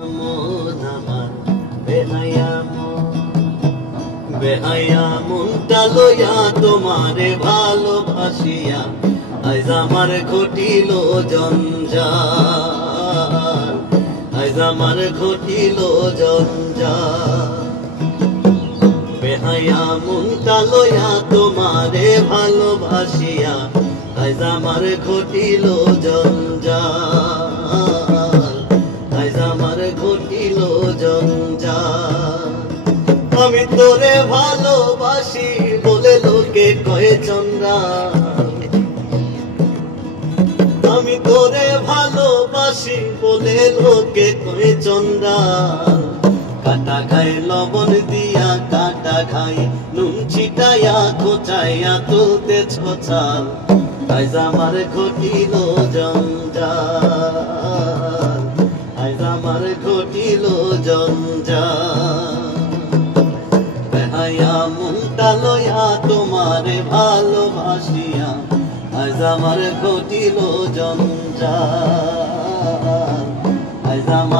মন আমার বেহায়া মন, বেহায়া মনটা লইয়া তোমারে ভালোবাসিয়া আজ আমার ঘটিল জঞ্জাল, আজ আমার ঘটিল জঞ্জাল। বেহায়া মনটা লইয়া তোমারে ভালোবাসিয়া আজ আমার ঘটিল জঞ্জাল, আজ আমার ঘটিল জঞ্জাল। আমি তোরে ভালোবাসি বলে লোকে কয়ে চন্দ্রা, আমি তোরে ভালোবাসি বলে লোকে কয়ে চন্দ্রা। কাটা খায় লবণ দিয়া, কাটা খায় নুন ছিটাইয়া, খোঁচাইয়া তুলতে ছচাল আজ আমার ঘটিল জঞ্জাল, আজ আমার ঘটিল জঞ্জাল। বেহায়া মনটা লইয়া তোমারে ভালোবাসিয়া আজ আমার ঘটিল জঞ্জাল, আজ আমার